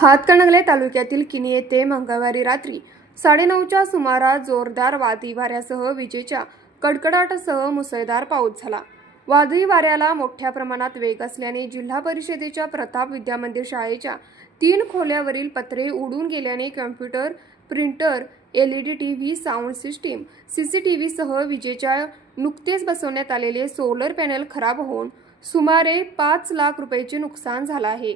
हातकणंगले तालुक्यातील किनी येथे मंगळवारी रात्री 9:30च्या सुमारास जोरदार वादळी वाऱ्यासह विजेच्या कडकडाटासह मुसळधार पाऊस झाला। वादळी वाऱ्याला मोठ्या प्रमाणात वेग असल्याने जिल्हा परिषदेच्या प्रताप विद्यामंदिर शाळेच्या 3 खोल्यावरील पत्रे उडून गेल्याने computer, printer, LED TV, sound system, CCTV सह विजेच्या नुकतेच बसवण्यात आलेले सोलर पॅनल खराब होऊन सुमारे 5 लाख रुपयांचे नुकसान झाले आहे।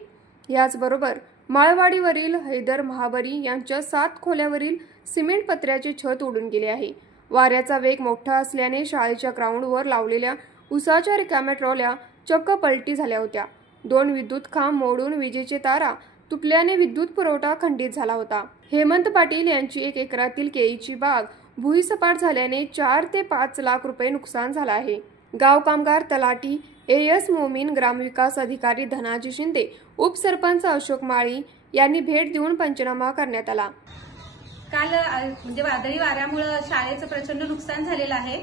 याचबरोबर माळवाडीवरील हैदर महाबरी यांच्या 7 खोल्यावरील सिमेंट पत्र्याचे छत उडून गेले आहे। वाऱ्याचा वेग मोठा असल्याने शाळेच्या ग्राउंडवर लावलेल्या उसाच्या रिकाम्या ट्रॉल्या चक्क पलटी झाल्या होत्या। 2 विद्युत खांब मोडून विजेचे तारा तुटल्याने विद्युत पुरवठा खंडित झाला होता। हेमंत पाटील यांची 1 एकरातील केळीची बाग भुईसपाट झाल्याने 4 ते 5 लाख रुपये नुकसान झाले आहे। गाव कामगार तलाठी AS मोमीन, ग्रामविकास अधिकारी धनाजी शिंदे, उपसरपंच अशोक माळी यांनी भेट देऊन पंचनामा करण्यात आला। काल म्हणजे वादळी वाऱ्यामुळे शाळेचं प्रचंड नुकसान झालेलं आहे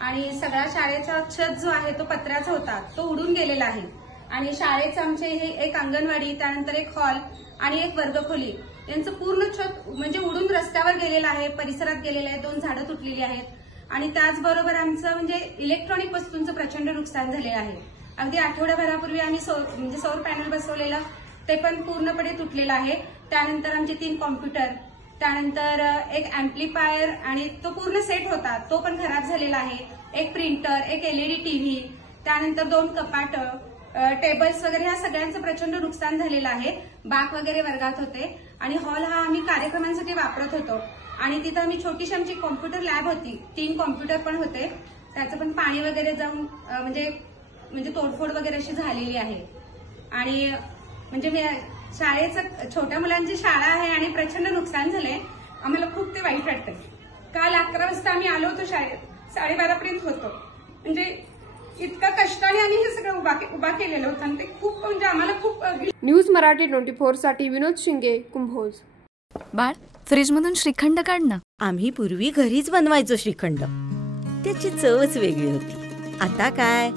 आणि सगळ्या शाळेचा छत जो आहे तो पत्र्याचा होता, तो उडून गेलेला आहे आणि शाळेचं आमचे हे एक अंगणवाडी, त्यानंतर एक हॉल आणि एक वर्गखोली यांचं पूर्ण छत म्हणजे उडून रस्त्यावर गेलेलं आहे, परिसरात गेलेलं आहे। 2 झाडं तुटलेली आहेत आणि त्याचबरोबर आमचं म्हणजे इलेक्ट्रॉनिक वस्तूंचं प्रचंड नुकसान झालेलं आहे। अगदी आठवड्याभरापूर्वी आम्ही सौर पॅनल बसवलेलं ते पण पूर्णपणे तुटलेलं आहे। त्यानंतर आमचे 3 कॉम्प्युटर, त्यानंतर एक अँप्लिफायर आणि तो पूर्ण सेट होता, तो पण खराब झालेला आहे। एक प्रिंटर, एक LED टीव्ही, त्यानंतर 2 कपाट, टेबल्स वगैरे ह्या सगळ्यांचं प्रचंड नुकसान झालेलं आहे। बाक वगैरे वर्गात होते आणि हॉल हा आम्ही कार्यक्रमांसाठी वापरत होतो आणि तिथं आम्ही छोटीशी आमची कॉम्प्युटर लॅब होती, 3 कॉम्प्युटर पण होते, त्याचं पण पाणी वगैरे जाऊन म्हणजे तोडफोड वगैरे अशी झालेली आहे। आणि म्हणजे मी शाळेचं छोट्या मुलांची शाळा आहे आणि प्रचंड नुकसान झालंय, आम्हाला खूप ते वाईट वाटतंय। काल 11 वाजता आम्ही आलो होतो शाळेत, 12:30 पर्यंत होतो, म्हणजे इतका कष्टाने आम्ही हे सगळं उभा केलेलं होतं आणि ते खूप म्हणजे आम्हाला खूप। न्यूज मराठी 24 साठी विनोद शिंगे, कुंभोज। बाळ, फ्रीजमधून श्रीखंड काढ ना। आम्ही पूर्वी घरीच बनवायचो श्रीखंड, त्याची चवच वेगळी होती। आता काय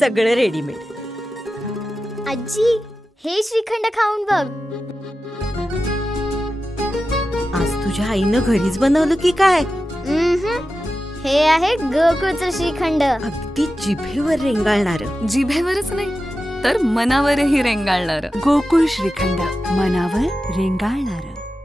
सगळं रेडीमेड। आजी, हे श्रीखंड खाऊन बघ। आज तुझ्या आईनं घरीच बनवलं की काय? हे आहे गोकुळचं श्रीखंड, अगदी जिभेवर रेंगाळणार। जिभेवरच नाही तर मनावरही रेंगाळणार। गोकुळ श्रीखंड, मनावर रेंगाळणार।